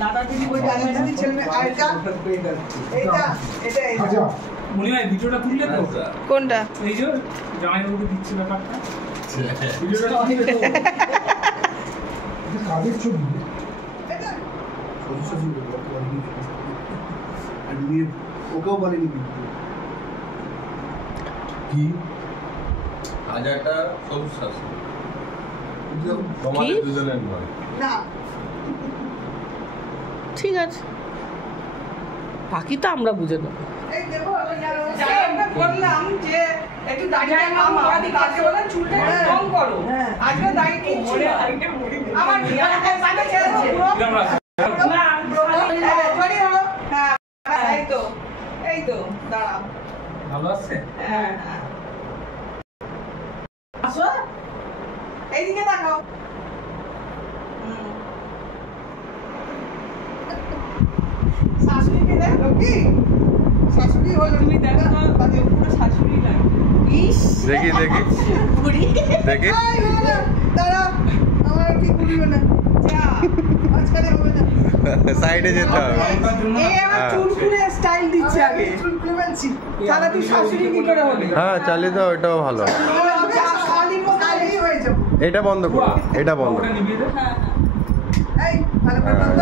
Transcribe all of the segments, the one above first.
দাদা দিদি ওই দাদা দিদি ছেলে আর এটা আচ্ছা মনে হয় ভিডিওটা তুললে তো কোনটা এই যে জামাইবাবুকে দিচ্ছে ব্যাপারটা ভিডিওটা তুললে তো কাদের ছবি এটা সবুজ আর নিয়ে ওকেও বলেনি কি হাজারটা সবুজ শাস্ত্র তোমাদের দুজনের নয় না ঠিক আছে বাকি তো আমরা বুঝে নেব এই দেখো আমি বললাম যে একটু দাঁড়িয়ে মামা আদি কাছে বলেন চুলটা কম করো আজকে দাঁড়িয়ে কি ছিল আমার সাথে ছেড়েছে না সরি হলো হ্যাঁ এই তো দাঁড়াও ভালো আছে হ্যাঁ আসো এইদিকে তাকাও শাশুড়িকে দেখো কি শাশুড়ি হলো তুমি দেখো বাজে পুরো শাশুড়ি লাগে ইস দেখি পুরি দেখি দাঁড়া আমার কি পুরিও না যা আজকালে হবে না সাইডে যেতে হবে এই আমার চুলকুলে স্টাইল দিচ্ছে আগে চুলকুলে বলছি তাহলে তুই শাশুড়ি কি করে হবে হ্যাঁ চালিয়ে দাও এটাও ভালো শালির মতো হয়ে যাবে এটা বন্ধ করো এটা বন্ধ হ্যাঁ এই ভালো করে বন্ধ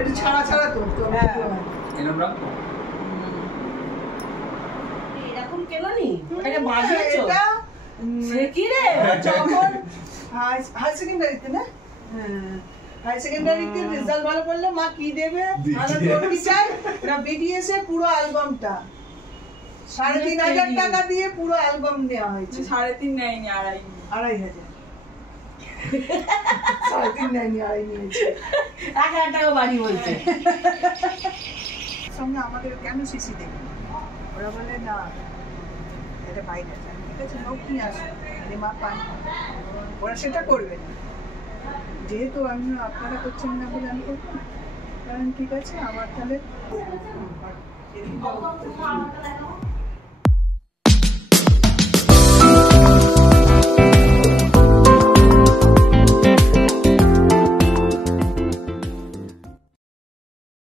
এটা ছাড়া তো হ্যাঁ এরকম রাখো এরকম কেন নি এটা বাজিয়েছো এটা সে কি রে যখন হাই সেকেন্ডারিতে না হ্যাঁ হাই সেকেন্ডারিতে রেজাল্ট ভালো করলে মা কি দেবে আলাদা করে চাই না বিডিএস এর পুরো অ্যালবামটা ৩,৫০০ টাকা দিয়ে পুরো অ্যালবাম নেওয়া হয়েছে ৩.৫ নেয়নি ২,৫০০ 3.5 নেয়নি ২,৫০০ নিয়েছে ১,০০০ টাকা বাড়ি বলছে সঙ্গে আমাদের কেন সিসি দেখি ওরা বলে না এটা বাইরে আছে ঠিক আছে লোক নিয়ে আসো মা পান ওরা সেটা করবে না যেহেতু আমি আপনারা করছেন না বলে আমি করবো কারণ ঠিক আছে আমার তাহলে